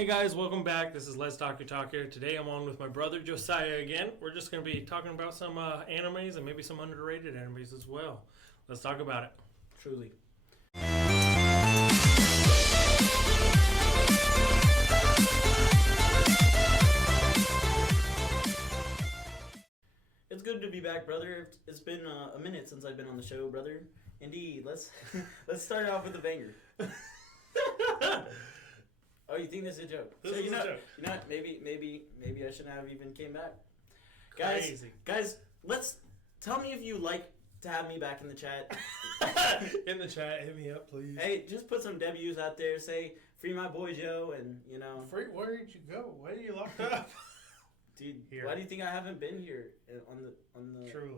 Hey guys, welcome back. This is Let's Talk here. Today I'm on with my brother Josiah again. We're just going to be talking about some animes and maybe some underrated animes as well. Let's talk about it. Truly. It's good to be back, brother. It's been a minute since I've been on the show, brother. Indeed. Let's start off with a banger. Oh, you think this is a joke? This is a joke. You know what? Maybe I shouldn't have even came back. Crazy. Guys, tell me if you like to have me back in the chat. In the chat, hit me up, please. Hey, just put some W's out there. Say, free my boy Joe, and, you know. Free? Where did you go? Why are you locked up? Dude, Here. Why do you think I haven't been here on the Truly.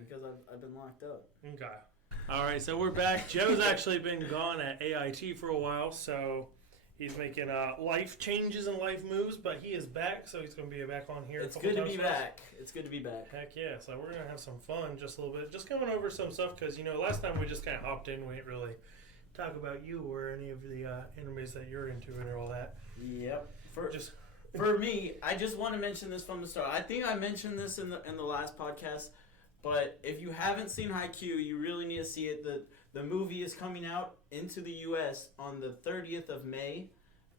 Because I've been locked up. Okay. All right, so we're back. Joe's actually been gone at AIT for a while, so he's making life changes and life moves, but he is back, so he's going to be back on here. It's good to be back. It's good to be back. Heck yeah, so we're going to have some fun just a little bit. Just going over some stuff, because, last time we just kind of hopped in. We didn't really talk about you or any of the animes that you're into and all that. Yep. For me, I just want to mention this from the start. I think I mentioned this in the last podcast, but if you haven't seen Haikyuu, you really need to see it. The movie is coming out into the U.S. on the 30th of May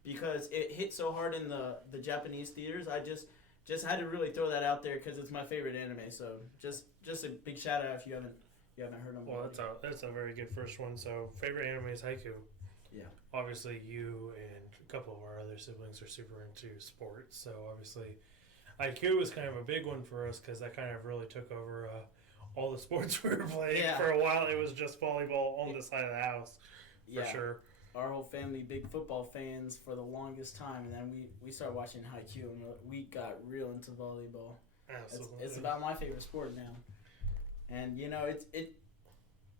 because it hit so hard in the Japanese theaters. I just had to really throw that out there because it's my favorite anime. So just a big shout out if you haven't heard of it. Well, that's a very good first one. So favorite anime is Haikyuu. Yeah. Obviously, you and a couple of our other siblings are super into sports. So obviously, Haikyuu was kind of a big one for us because that kind of really took over all the sports we were playing. Yeah. For a while, it was just volleyball on the side of the house, for sure. Our whole family, big football fans for the longest time, and then we started watching Haikyuu, and we got real into volleyball. Absolutely. It's about my favorite sport now. And,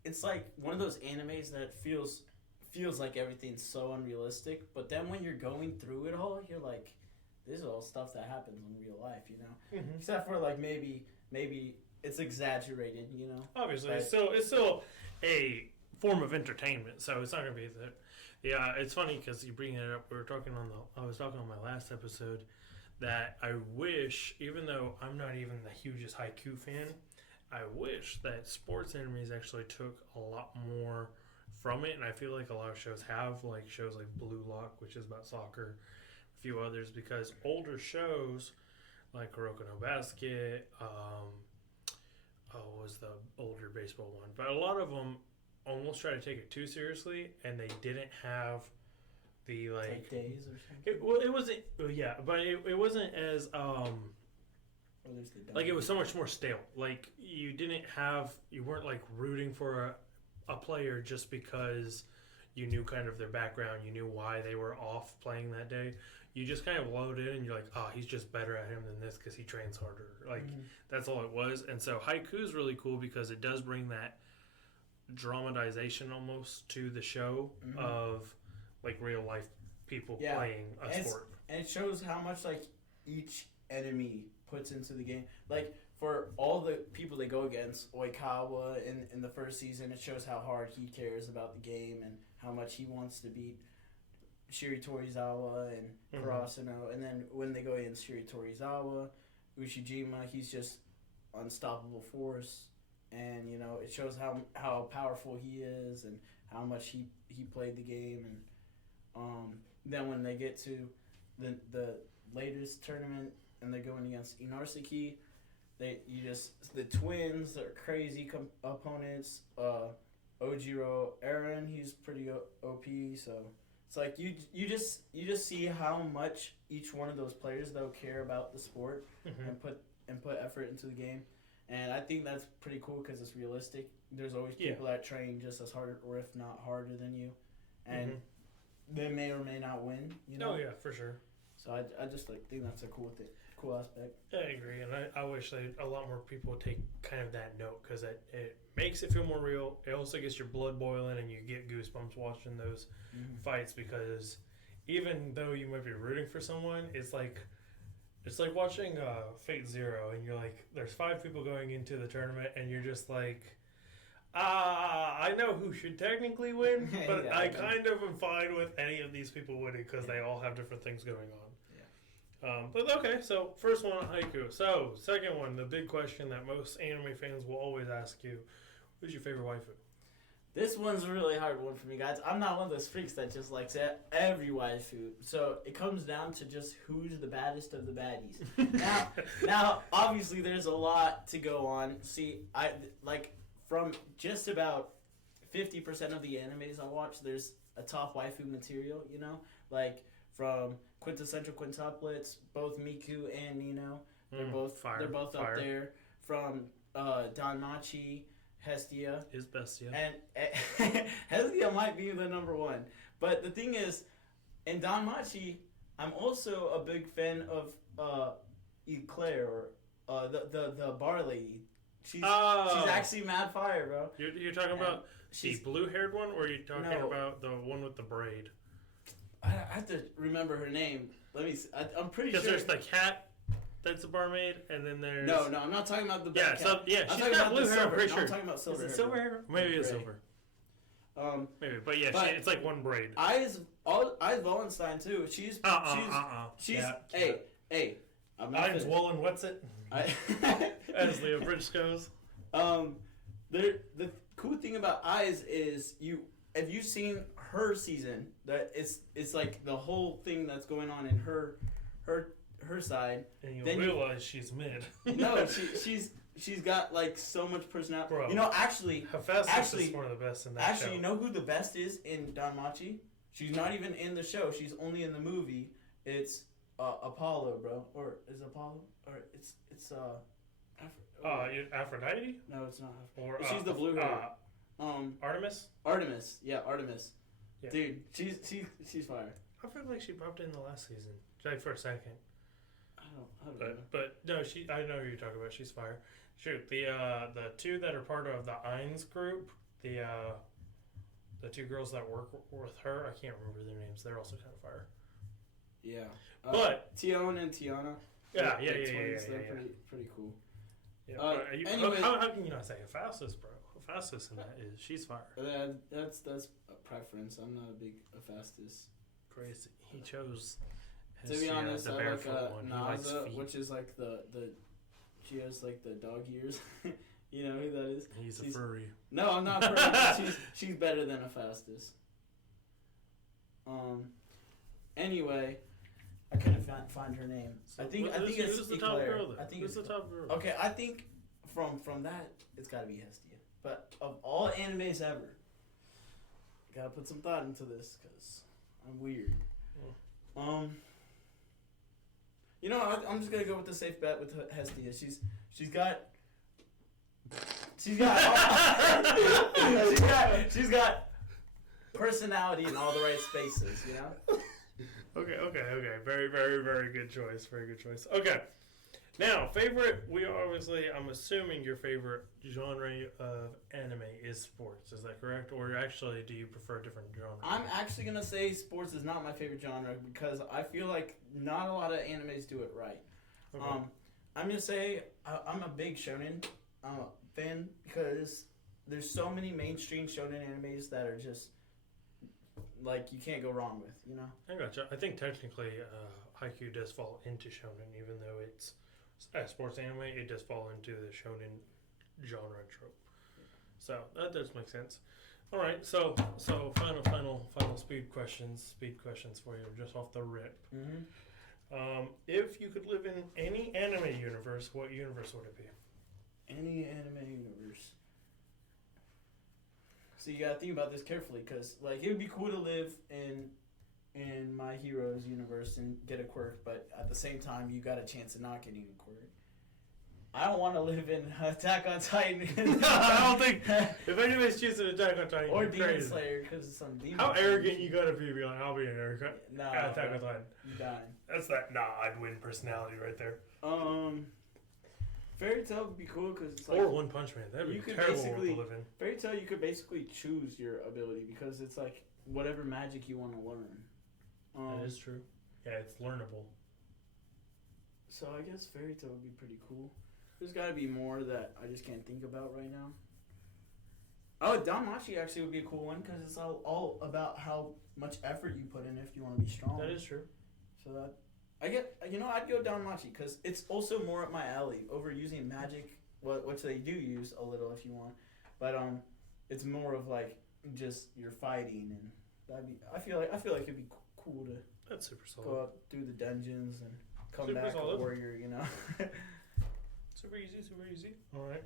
it's like one of those animes that feels like everything's so unrealistic, but then when you're going through it all, you're like, this is all stuff that happens in real life, Mm-hmm. Except for like maybe it's exaggerated, Obviously, but it's still a form of entertainment, so it's not going to be that. Yeah, it's funny because you bring it up. I was talking on my last episode that I wish, even though I'm not even the hugest Haikyuu fan, I wish that sports animes actually took a lot more from it, and I feel like a lot of shows have, like shows like Blue Lock, which is about soccer, a few others, because older shows like Kuroko no Basket, what was the older baseball one, but a lot of them almost try to take it too seriously, and they didn't have the like days or something. It wasn't, but it wasn't as like it was so much more stale. Like you weren't like rooting for a player just because you knew kind of their background, you knew why they were off playing that day. You just kind of load in and you're like, oh, he's just better at him than this because he trains harder. Like, That's all it was. And so Haikyuu is really cool because it does bring that dramatization almost to the show of, like, real life people playing a sport. And it shows how much, like, each enemy puts into the game. Like, for all the people they go against, Oikawa in the first season, it shows how hard he cares about the game and how much he wants to beat Shiri Torizawa and Karasuno. And then when they go against Shiri Torizawa, Ushijima, he's just unstoppable force. And, it shows how powerful he is and how much he played the game. And then when they get to the latest tournament and they're going against Inarsaki, the twins are crazy opponents. Ojiro Eren, he's pretty OP. So it's like you just see how much each one of those players though care about the sport and put effort into the game. And I think that's pretty cool because it's realistic. There's always people that train just as hard or if not harder than you, and they may or may not win. Oh yeah, for sure. So I just think that's a cool aspect. I agree, and I wish that a lot more people would take kind of that note because it makes it feel more real. It also gets your blood boiling and you get goosebumps watching those fights because even though you might be rooting for someone, it's like watching Fate Zero and you're like, there's 5 people going into the tournament and you're just like, I know who should technically win, but Yeah, I okay. kind of am fine with any of these people winning because they all have different things going on. But okay, so first one, haiku. So second one, the big question that most anime fans will always ask you: who's your favorite waifu? This one's a really hard one for me, guys. I'm not one of those freaks that just likes every waifu. So it comes down to just who's the baddest of the baddies. Now, obviously, there's a lot to go on. See, I like from just about 50% of the animes I watch, there's a top waifu material. You know, like from quintessential quintuplets, both Miku and Nino. They're both fire. They're both Fire. up there. From Danmachi. Hestia. Is Bestia. And Hestia might be the number one. But the thing is, in Danmachi, I'm also a big fan of Eclair, or the bar lady. She's actually mad fire, bro. You're talking about the blue-haired one, or are you talking No. about the one with the braid? I have to remember her name. Let me see. I'm pretty sure. Because there's the cat that's a barmaid, and then there's... No, I'm not talking about the bad cat. She's talking got about blue the hair, I'm silver. pretty No, sure. I'm talking about silver. Is it silver hair? Maybe it's Gray. silver. Maybe, but yeah, but it's like one braid. Eyes Wallenstein too. She's hey. I'm not Eyes finished. Wallen, what's it? As Leo Bridge goes. The cool thing about Eyes is if you've seen her season, that it's like the whole thing that's going on in her side. And you then realize she's mid. No, she's got like so much personality. Bro, you know, actually, Hephaestus is one of the best in that show. you know who the best is in Danmachi? She's not even in the show. She's only in the movie. It's Apollo, bro, or is it Apollo, or it's Aphrodite? No, it's not. Or she's the blue hair. Artemis? Artemis. Yeah, Artemis. Yeah. Dude, she's fire. I feel like she popped in the last season, like for a second. I don't know. But no, I know who you're talking about. She's fire. Shoot, the two that are part of the Ainz group, the two girls that work with her, I can't remember their names. They're also kind of fire. Yeah. But Tion and Tiana. Yeah. They're pretty cool. Yeah. Anyway, how can you not say Hephaestus, bro? Hephaestus in that she's fire. That's a preference. I'm not a big Hephaestus. Crazy. He chose. To be honest, the I barefoot one. Naza, which is like the she has like the dog ears. You know who that is? He's a furry. No, I'm not furry. she's better than Hephaestus. Anyway, I couldn't find her name. So I think it's who's the top Eclair. girl, though? I think who's it's the top girl? Okay, I think from that it's got to be Hestia. But of all animes ever, gotta put some thought into this because I'm weird. You know, I'm just gonna go with the safe bet with Hestia. She's got personality in all the right spaces. You know. Okay. Very, very, very good choice. Very good choice. Okay. Now, favorite. I'm assuming your favorite genre of anime is sports. Is that correct? Or actually, do you prefer a different genre? I'm actually gonna say sports is not my favorite genre because I feel like not a lot of animes do it right. Okay. I'm gonna say I'm a big shonen fan because there's so many mainstream shonen animes that are just like you can't go wrong with, you know. I gotcha. I think technically, Haikyuu does fall into shonen, even though it's a sports anime. It does fall into the shonen genre trope. So that does make sense. All right. So final speed questions for you, just off the rip. Mm-hmm. If you could live in any anime universe, what universe would it be? Any anime universe. So you gotta think about this carefully, cause like it would be cool to live in My Hero's universe and get a quirk, but at the same time you got a chance of not getting a quirk. I don't want to live in Attack on Titan. I don't think if anybody's choosing Attack on Titan or you're Demon crazy. Slayer because of some demon. How arrogant you gotta be like, I'll be an Attack on Titan. You dying. That's that I'd win personality right there. Fairy Tail would be cool because it's like Or One Punch Man. That'd be a terrible world to live in. Fairy Tail, you could basically choose your ability because it's like whatever magic you want to learn. That is true. Yeah, it's learnable. So I guess Fairy Tail would be pretty cool. There's got to be more that I just can't think about right now. Oh, Danmachi actually would be a cool one because it's all about how much effort you put in if you want to be strong. That is true. So that I'd go Danmachi because it's also more up my alley over using magic, which they do use a little if you want, but it's more of like just you're fighting and I feel like it'd be cool to That's super solid. go out through the dungeons and come Super back solid. a warrior, you know. Super easy. All right.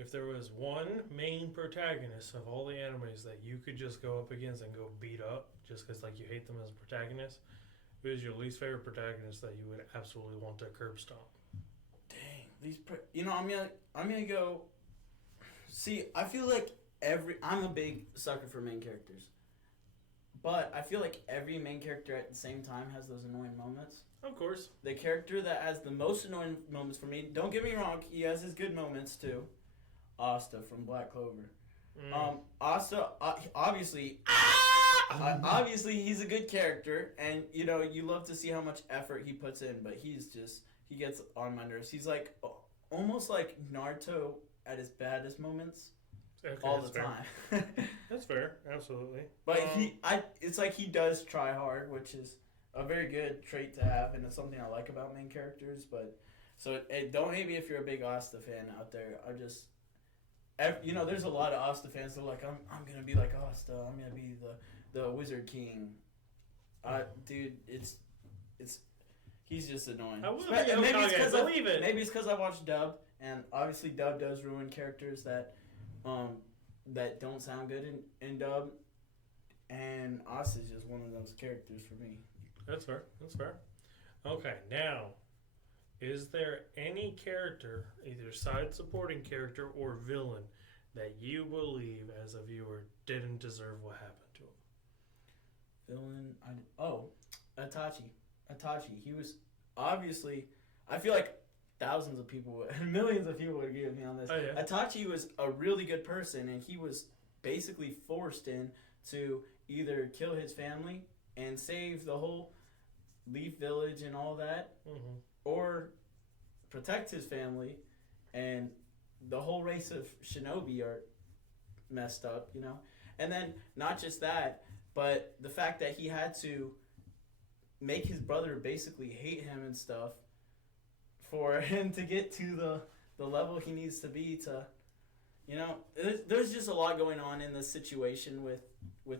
If there was one main protagonist of all the animes that you could just go up against and go beat up just because like you hate them as a protagonist, who is your least favorite protagonist that you would absolutely want to curb stomp? Dang, I'm gonna go. See, I feel like I'm a big sucker for main characters, but I feel like every main character at the same time has those annoying moments. Of course. The character that has the most annoying moments for me, don't get me wrong, he has his good moments too. Asta from Black Clover. Asta, obviously, obviously he's a good character, and you know you love to see how much effort he puts in, but he gets on my nerves. He's like almost like Naruto at his baddest moments, all the time. That's fair, absolutely. But it's like he does try hard, which is a very good trait to have, and it's something I like about main characters. But don't hate me if you're a big Asta fan out there. There's a lot of Asta fans that are like, I'm gonna be like Asta. I'm gonna be the Wizard King. Dude, he's just annoying. Maybe it's because I watch dub, and obviously dub does ruin characters that don't sound good in dub, and Asta is just one of those characters for me. That's fair. Okay, now, is there any character, either side supporting character or villain, that you believe as a viewer didn't deserve what happened to him? Villain? Itachi. He was obviously. I feel like thousands of people, millions of people would agree with me on this. Oh, yeah. Itachi was a really good person, and he was basically forced in to either kill his family and save the whole Leaf Village and all that, or protect his family, and the whole race of shinobi are messed up, you know? And then, not just that, but the fact that he had to make his brother basically hate him and stuff for him to get to the level he needs to be to, you know, there's just a lot going on in this situation with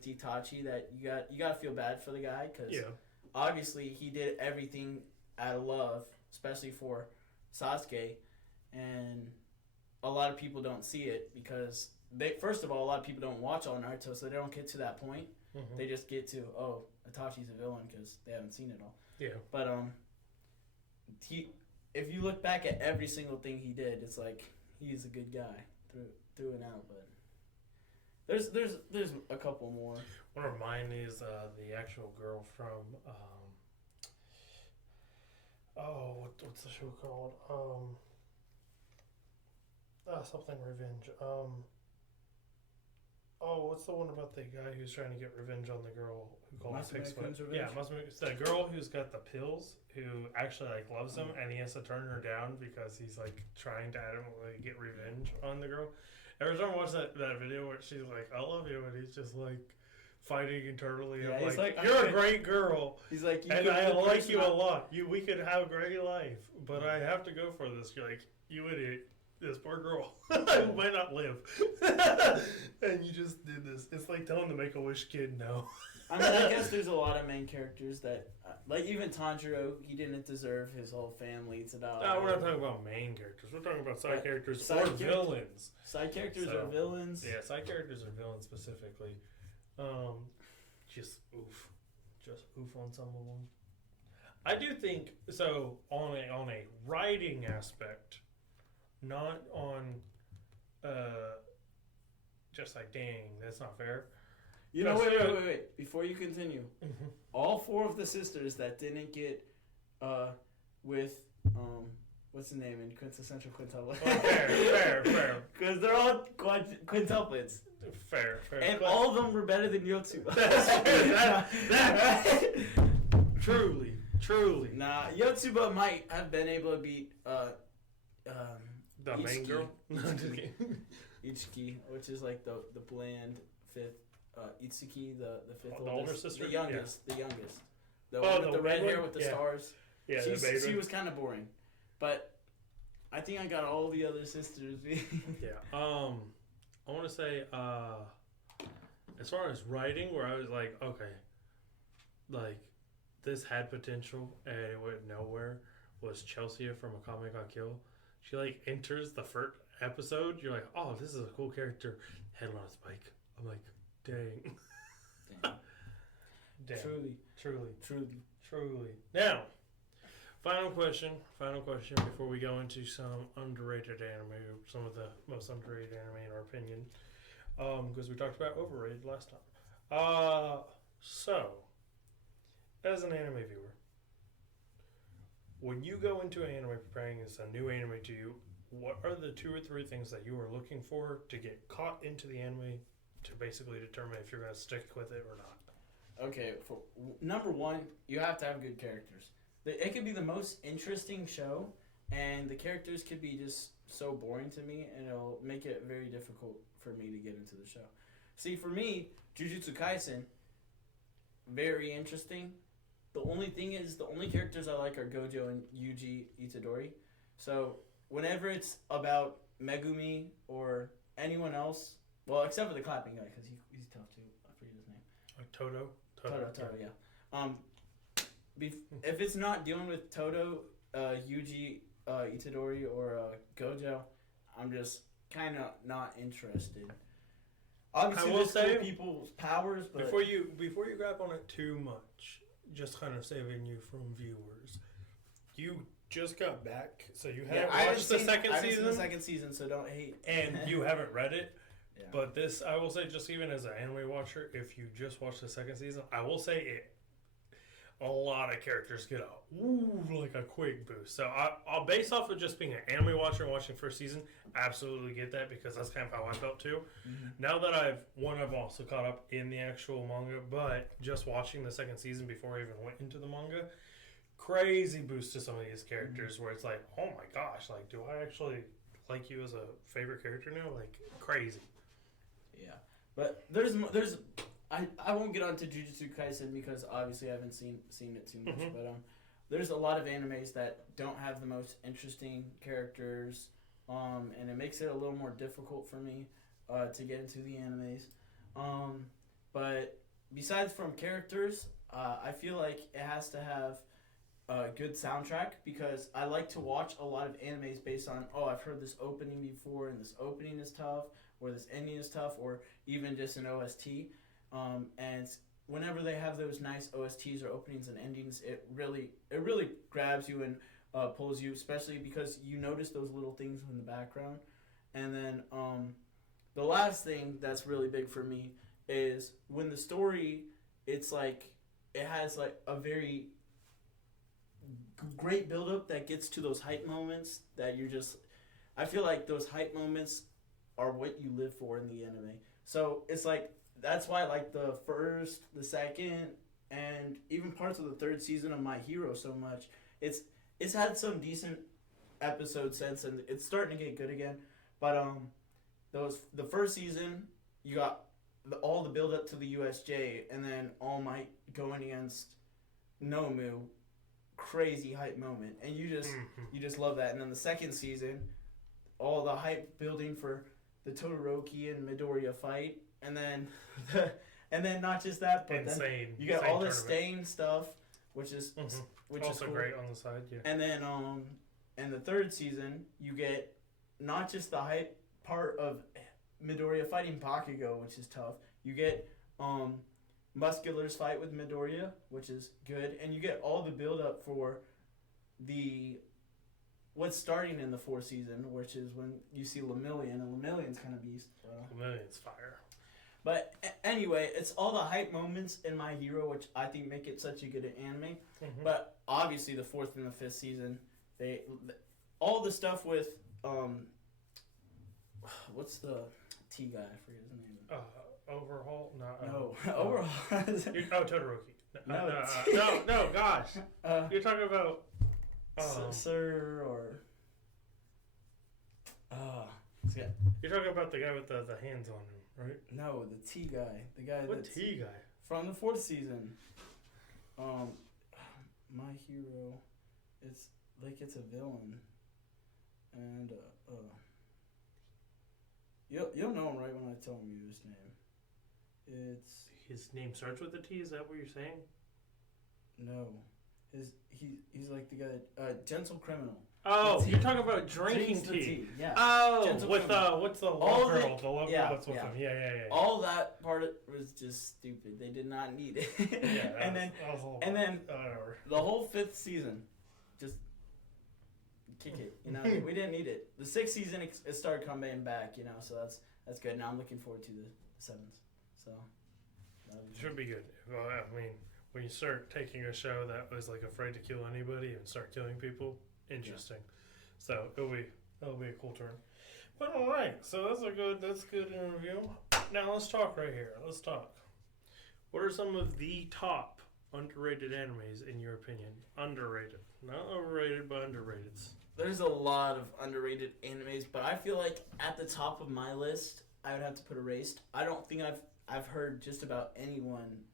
Itachi that you got to feel bad for the guy, because obviously he did everything out of love, especially for Sasuke, and a lot of people don't see it because first of all, a lot of people don't watch all Naruto, so they don't get to that point. They just get to, oh, Itachi's a villain because they haven't seen it all. Yeah. But if you look back at every single thing he did, it's like he's a good guy through and out. But there's a couple more. One of mine is the actual girl from what's the show called? Something Revenge. What's the one about the guy who's trying to get revenge on the girl who called him 6 foot? Yeah, it's the girl who's got the pills who actually like loves him, and he has to turn her down because he's like trying to adamantly get revenge on the girl. Every time I watch that video where she's like, "I love you," and he's just like fighting internally. Yeah, I'm like, "You're a great girl." He's like, and I like you a lot. We could have a great life, but I have to go for this. You're like, you idiot. This poor girl who might not live. And you just did this. It's like telling the Make-A-Wish kid no. I mean, I guess there's a lot of main characters that, like even Tanjiro, he didn't deserve his whole family to die. No, we're not talking about main characters. We're talking about side characters or villains. Side characters or villains? Yeah, side characters or villains specifically. Just oof on some of them. I do think, so on a writing aspect, not on just like, dang, that's not fair. You know, wait. Before you continue, all 4 of the sisters that didn't get with what's the name in quintessential quintuplet? Fair. Because they're all quintuplets. Fair. And all of them were better than Yotsuba. Truly. Nah, Yotsuba might have been able to beat The main Itsuki. girl? No, I'm just kidding. Ichiki, which is like the bland fifth. Itsuki, the fifth The older sister? the youngest, the youngest. The Oh, one with the the red red hair one? with the Yeah. stars. Yeah, she, the baby. she was kind of boring, but I think I got all the other sisters. Yeah. I want to say, as far as writing, where I was like, okay, like this had potential and it went nowhere, was Chelsea from A Comic Got Kill. She like enters the first episode. You're like, oh, this is a cool character. Head on a spike. I'm like, dang. Damn. Truly. Now, final question before we go into some underrated anime, or some of the most underrated anime in our opinion, because we talked about overrated last time. So, as an anime viewer, when you go into an anime preparing as a new anime to you, what are the 2 or 3 things that you are looking for to get caught into the anime to basically determine if you're going to stick with it or not? Okay, for number one, you have to have good characters. It could be the most interesting show, and the characters could be just so boring to me, and it'll make it very difficult for me to get into the show. See, for me, Jujutsu Kaisen, very interesting. The only thing is, the only characters I like are Gojo and Yuji Itadori. So, whenever it's about Megumi or anyone else, well, except for the clapping guy, because he's tough too. I forget his name. Toto, yeah. If it's not dealing with Toto, Yuji Itadori, or Gojo, I'm just kind of not interested. Obviously, I will say people's powers, but before you grab on it too much, just kind of saving you from viewers. You just got back, so you haven't watched the second season. The second season, so don't hate. And you haven't read it. Yeah. But this, I will say, just even as an anime watcher, if you just watch the second season, I will say a lot of characters get like a quick boost. So I'll base off of just being an anime watcher and watching first season, absolutely get that, because that's kind of how I felt too. Mm-hmm. Now that I've also caught up in the actual manga, but just watching the second season before I even went into the manga, crazy boost to some of these characters where it's like, oh my gosh, like, do I actually like you as a favorite character now? Like, crazy. Yeah, but I won't get onto Jujutsu Kaisen because obviously I haven't seen it too much, Mm-hmm. but there's a lot of animes that don't have the most interesting characters, and it makes it a little more difficult for me to get into the animes. But besides from characters, I feel like it has to have a good soundtrack, because I like to watch a lot of animes based on, oh, I've heard this opening before and this opening is tough, or this ending is tough, or even just an OST. And whenever they have those nice OSTs or openings and endings, it really grabs you and pulls you, especially because you notice those little things in the background. And then the last thing that's really big for me is when the story, it's like, it has like a very great build-up that gets to those hype moments that you're just, I feel like those hype moments are what you live for in the anime. So it's like, that's why I like the first, the second, and even parts of the third season of My Hero so much. It's had some decent episodes since, and it's starting to get good again. But the first season, you got all the build up to the USJ, and then All Might going against Nomu, crazy hype moment, and you just love that. And then the second season, all the hype building for the Todoroki and Midoriya fight, and then not just that, but insane. then you got all the Stain stuff, which is also cool. great on the side. Yeah. And then in the third season, you get not just the hype part of Midoriya fighting Bakugo, which is tough. You get Muscular's fight with Midoriya, which is good, and you get all the build up for what's starting in the fourth season, which is when you see Lemillion, and Lemillion's kind of beast. Lemillion's fire. But anyway, it's all the hype moments in My Hero, which I think make it such a good anime. Mm-hmm. But obviously, the fourth and the fifth season, all the stuff with what's the T guy? I forget his name. Overhaul? No, Overhaul. Todoroki. No, no, gosh. You're talking about Sir or Yeah. You're talking about the guy with the hands on him, right? No, the T guy. The guy What that's T guy? from the 4th season. My Hero. It's like it's a villain. And you'll know him right when I tell you his name. His name starts with a T. Is that what you're saying? No, he's like the guy that, Gentle Criminal. Oh, you're talking about drinking tea. Yeah. Oh, Gentle with Criminal. what's the love All girl? The love girl that's with yeah. him. Yeah. All that part was just stupid. They did not need it. Yeah, and then whatever. The whole 5th season, just kick it. You know, we didn't need it. The 6th season it started coming back. You know, so that's good. Now I'm looking forward to the 7th. So It should be good. Well, I mean, when you start taking a show that was like afraid to kill anybody and start killing people, interesting. Yeah. So that'll be a cool turn. But all right, so that's a good interview. Now let's talk right here. Let's talk. What are some of the top underrated animes in your opinion? Underrated, not overrated, but underrated. There's a lot of underrated animes, but I feel like at the top of my list, I would have to put Erased. I don't think I've heard just about anyone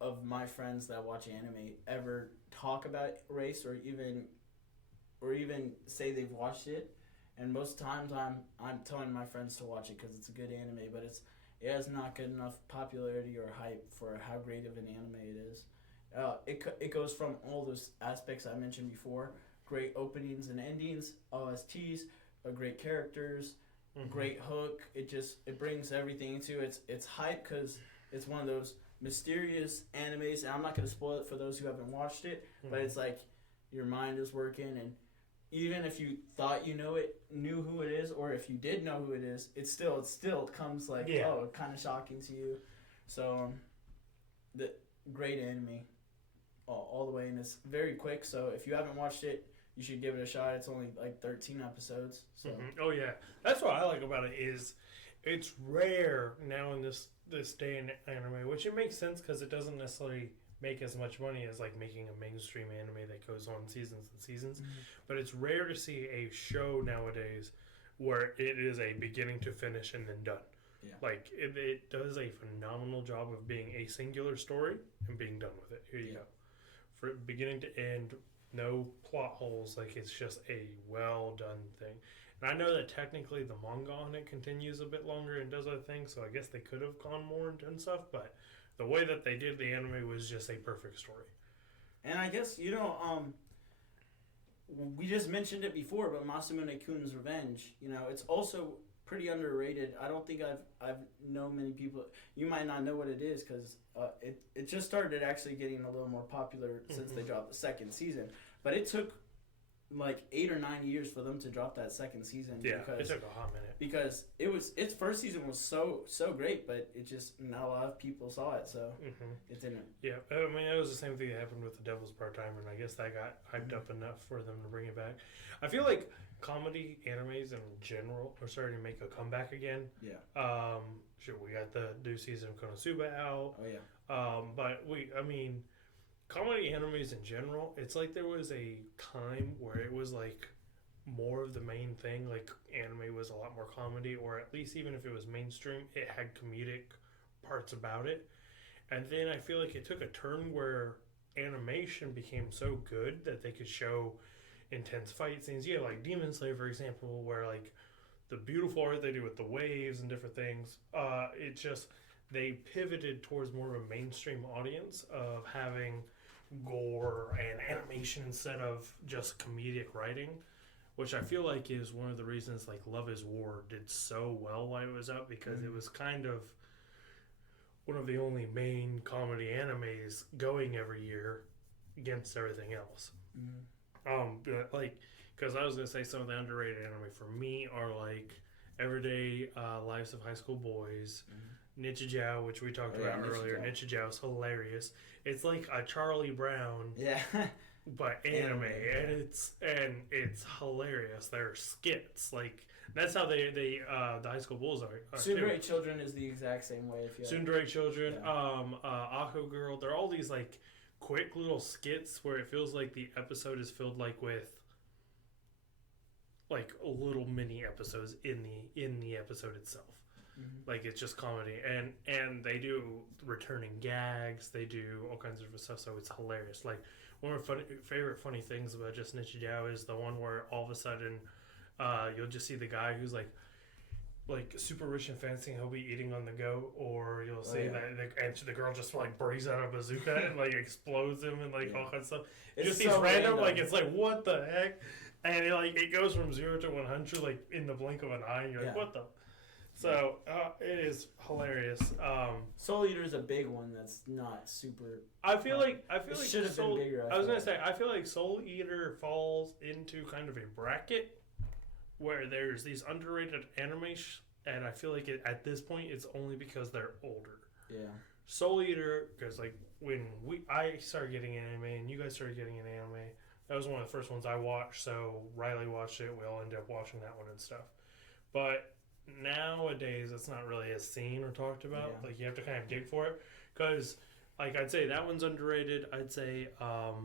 of my friends that watch anime ever talk about Erased or even say they've watched it. And most times I'm telling my friends to watch it because it's a good anime, but it has not good enough popularity or hype for how great of an anime it is. It goes from all those aspects I mentioned before: great openings and endings, OSTs, great characters, great hook. It brings everything into it. It's hype because it's one of those mysterious animes, and I'm not going to spoil it for those who haven't watched it, but it's like your mind is working, and even if you thought you knew who it is, or if you did know who it is, it still comes like, kind of shocking to you. So, the great anime, all the way, and it's very quick. So if you haven't watched it, you should give it a shot. It's only like 13 episodes. So. Oh yeah, that's what I like about it is it's rare now in this day in anime, which it makes sense because it doesn't necessarily make as much money as like making a mainstream anime that goes on seasons and seasons. But it's rare to see a show nowadays where it is a beginning to finish and then done. Yeah. Like it does a phenomenal job of being a singular story and being done with it. Here you go. For beginning to end, no plot holes. Like it's just a well done thing. And I know that technically the manga on it continues a bit longer and does other things, so I guess they could have gone more and done stuff, but the way that they did the anime was just a perfect story. And I guess, we just mentioned it before, but Masamune Kun's Revenge, it's also pretty underrated. I don't think I've known many people. You might not know what it is because it just started actually getting a little more popular since they dropped the 2nd season. But it took like 8 or 9 years for them to drop that 2nd season. Yeah, it took a hot minute. Because its first season was so great, but it just not a lot of people saw it, so it didn't. Yeah, I mean, it was the same thing that happened with The Devil's Part-Timer, and I guess that got hyped up enough for them to bring it back. I feel like comedy animes in general are starting to make a comeback again. Yeah. We got the new season of Konosuba out. Oh yeah. But comedy animes in general, it's like there was a time where it was like more of the main thing. Like anime was a lot more comedy, or at least even if it was mainstream, it had comedic parts about it. And then I feel like it took a turn where animation became so good that they could show intense fight scenes. Yeah, like Demon Slayer, for example, where like the beautiful art they do with the waves and different things. They pivoted towards more of a mainstream audience of having gore and animation instead of just comedic writing, which I feel like is one of the reasons like Love is War did so well while it was out, because it was kind of one of the only main comedy animes going every year against everything else. Because I was going to say some of the underrated anime for me are like Everyday Lives of High School Boys, Nichijou, which we talked about earlier. Nichijou is hilarious. It's like a Charlie Brown, but anime, and it's hilarious. They're skits. Like that's how the High School Bulls are. Tsundere Children is the exact same way. Tsundere Children, Ako Girl. They're all these like quick little skits where it feels like the episode is filled like with like little mini episodes in the episode itself. Mm-hmm. Like it's just comedy, and they do returning gags. They do all kinds of stuff, so it's hilarious. Like one of my favorite funny things about just Nichijou is the one where all of a sudden, you'll just see the guy who's like super rich and fancy, and he'll be eating on the go, or you'll see that the girl just like breaks out a bazooka and like explodes him and like all kinds of stuff. It's just so these random, random. like it's like what the heck, and it goes from 0 to 100 like in the blink of an eye, and you're like what the. So it is hilarious. Soul Eater is a big one that's not super. I feel like should have been bigger. I was gonna say I feel like Soul Eater falls into kind of a bracket where there's these underrated anime, and I feel like at this point it's only because they're older. Yeah. Soul Eater, because like when I started getting anime and you guys started getting an anime, that was one of the first ones I watched. So Riley watched it. We all ended up watching that one and stuff, but. Nowadays, it's not really as seen or talked about. Yeah. Like you have to kind of dig for it, because like I'd say that one's underrated. I'd say there's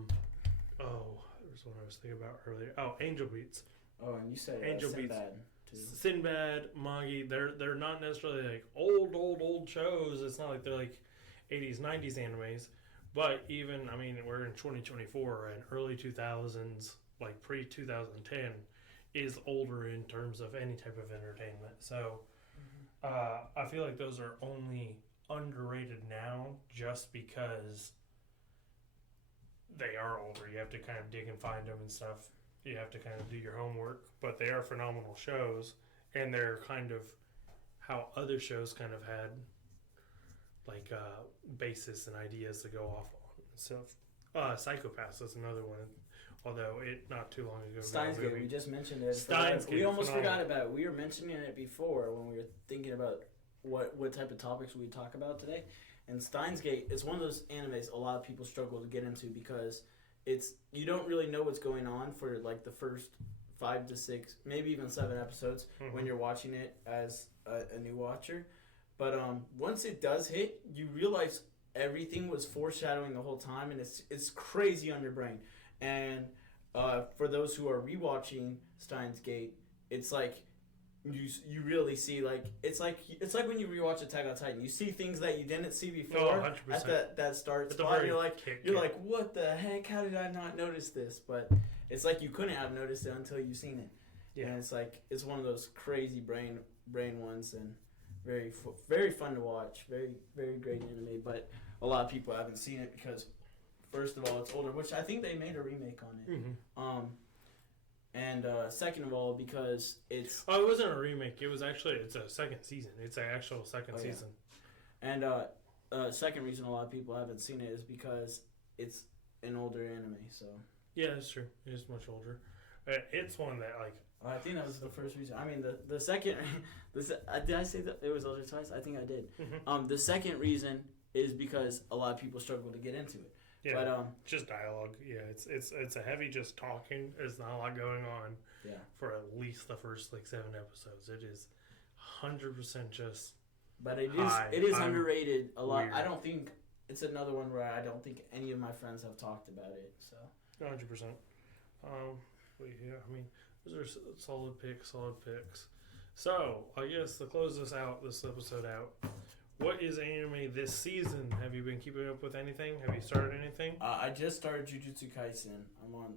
one I was thinking about earlier. Oh, Angel Beats. Oh, and you said Angel Beats. Sinbad too. Sinbad, Magi. They're not necessarily like old shows. It's not like they're like 80s, 90s animes. But even we're in 2024 and early 2000s, like pre 2010. Is older in terms of any type of entertainment. So I feel like those are only underrated now just because they are older. You have to kind of dig and find them and stuff. You have to kind of do your homework. But they are phenomenal shows, and they're kind of how other shows kind of had like basis and ideas to go off on and stuff. Psychopaths is another one. Although not too long ago. Steins Gate, we just mentioned it. Steins Gate, we almost phenomenal. forgot about it. We were mentioning it before when we were thinking about what type of topics we'd talk about today. And Steins Gate is one of those animes a lot of people struggle to get into because you don't really know what's going on for like the first 5 to 6, maybe even 7 episodes when you're watching it as a new watcher. But once it does hit, you realize everything was foreshadowing the whole time, and it's crazy on your brain. And for those who are rewatching Steins Gate, it's like you really see like it's like when you rewatch Attack on Titan, you see things that you didn't see before at that start spot. You're like, what the heck? How did I not notice this? But it's like you couldn't have noticed it until you've seen it. Yeah. And it's like it's one of those crazy brain ones, and very fun to watch. Very very great anime, but a lot of people haven't seen it because. First of all, it's older, which I think they made a remake on it. Mm-hmm. And second of all, because it's... Oh, it wasn't a remake. It's a second season. It's an actual second season. And second reason a lot of people haven't seen it is because it's an older anime, so... Yeah, that's true. It is much older. It's one that, like... I think that was the first reason. I mean, the second... did I say that it was older twice? I think I did. Mm-hmm. The second reason is because a lot of people struggle to get into it. Yeah, but, just dialogue. Yeah, it's a heavy just talking. There's not a lot going on. Yeah. For at least the first 7 episodes, it is 100% just. But it is underrated a lot. Weird. I don't think it's another one where I don't think any of my friends have talked about it. So. 100%. But yeah, those are solid picks. So I guess to close this episode out. What is anime this season? Have you been keeping up with anything? Have you started anything? I just started Jujutsu Kaisen. I'm on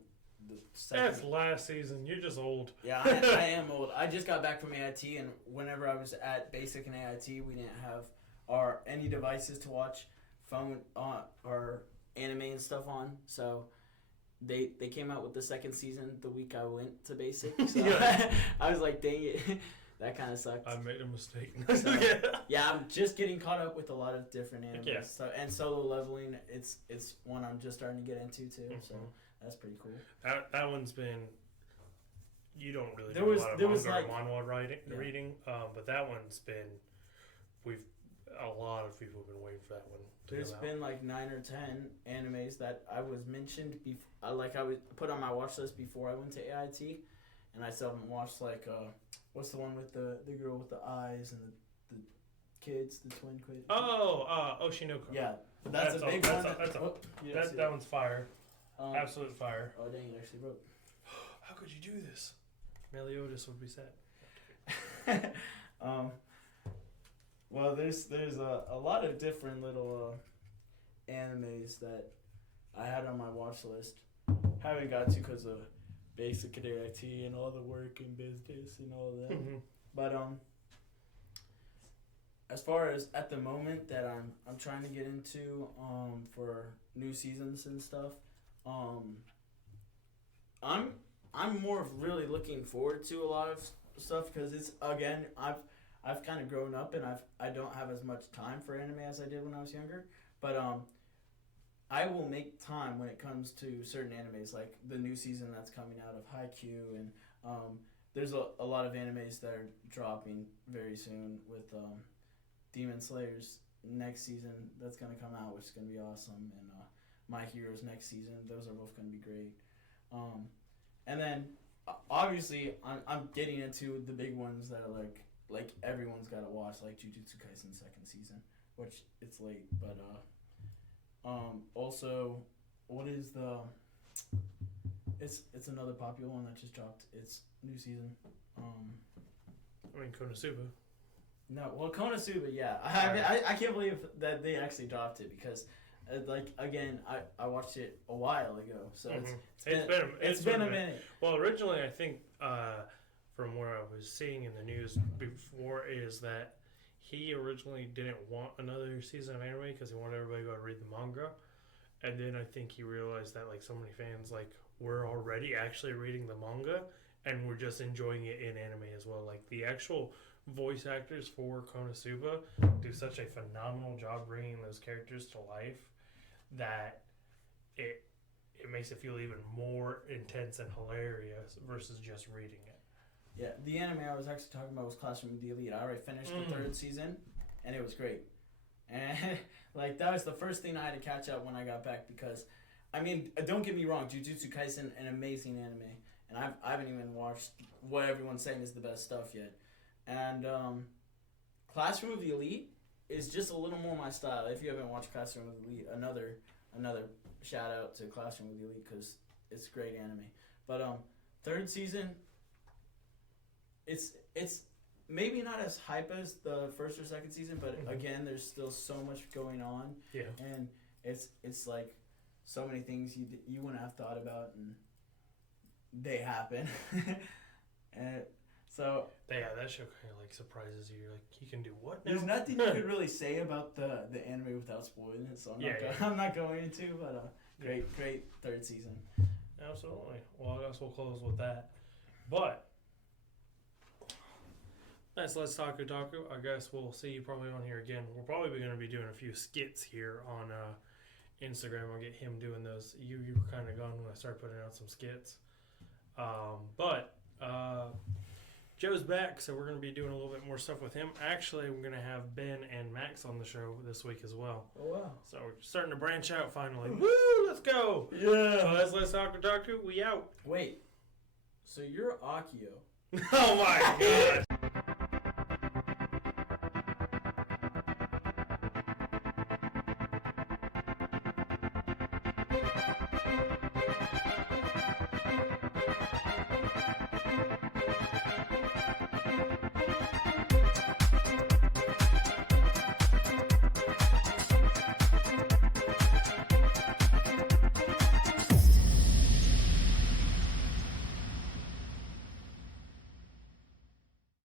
the second. That's last season. You're just old. Yeah, I am old. I just got back from AIT, and whenever I was at Basic and AIT, we didn't have any devices to watch phone on or anime and stuff on. So they came out with the second season the week I went to Basic. So I was like, dang it. That kind of sucked. I made a mistake. So, yeah, I'm just getting caught up with a lot of different animes. Yeah. So, and solo leveling, it's one I'm just starting to get into too. Mm-hmm. So that's pretty cool. That one's been. You don't really do a lot of manga or reading, but that one's been. A lot of people have been waiting for that one. There's been 9 or 10 animes that I was mentioned before. I was put on my watch list before I went to AIT, and I still haven't watched what's the one with the girl with the eyes and the kids, the twin kids? Oshinoko. Yeah, but that's a big one. That one's fire. Absolute fire. Oh dang, it actually broke. How could you do this? Meliodas would be sad. Well, there's a lot of different little animes that I had on my watch list. Haven't got to because of basic IT and all the work and business and all that. Mm-hmm. But as far as at the moment that I'm trying to get into for new seasons and stuff, I'm more of really looking forward to a lot of stuff because it's again I've kind of grown up and I don't have as much time for anime as I did when I was younger, but I will make time when it comes to certain animes like the new season that's coming out of Haikyuu and there's a lot of animes that are dropping very soon with Demon Slayer's next season that's going to come out, which is going to be awesome, and My Hero's next season. Those are both going to be great. And then obviously I'm getting into the big ones that are like everyone's got to watch, like Jujutsu Kaisen second season, which it's late, but also what is the it's another popular one that just dropped its new season. I mean, Konosuba. No, well, Konosuba, yeah. I can't believe that they actually dropped it because, like, again, I watched it a while ago, so it's been a minute. Well, originally, I think from where I was seeing in the news before is that he originally didn't want another season of anime because he wanted everybody to go read the manga, and then I think he realized that like so many fans like were already actually reading the manga and were just enjoying it in anime as well. Like the actual voice actors for Konosuba do such a phenomenal job bringing those characters to life that it makes it feel even more intense and hilarious versus just reading it. Yeah, the anime I was actually talking about was Classroom of the Elite. I already finished the third season, and it was great. And like that was the first thing I had to catch up when I got back because, I mean, don't get me wrong, Jujutsu Kaisen, an amazing anime, and I haven't even watched what everyone's saying is the best stuff yet. And Classroom of the Elite is just a little more my style. If you haven't watched Classroom of the Elite, another shout out to Classroom of the Elite because it's great anime. But third season, it's maybe not as hype as the first or second season, but again, there's still so much going on. Yeah. And it's like so many things you wouldn't have thought about, and they happen. And so yeah, that show kind of like surprises you. You're like, you can do what now? There's nothing you could really say about the anime without spoiling it, so I'm not going into. But great third season. Absolutely. Well, I guess we'll close with that. But let's talk Otaku. I guess we'll see you probably on here again. We're probably going to be doing a few skits here on Instagram. I'll get him doing those. You were kind of gone when I started putting out some skits. But Joe's back, so we're going to be doing a little bit more stuff with him. Actually, we're going to have Ben and Max on the show this week as well. Oh, wow. So we're starting to branch out finally. Woo! Let's go! Yeah! So let's talk Otaku. We out. Wait. So you're Akio. Oh my god!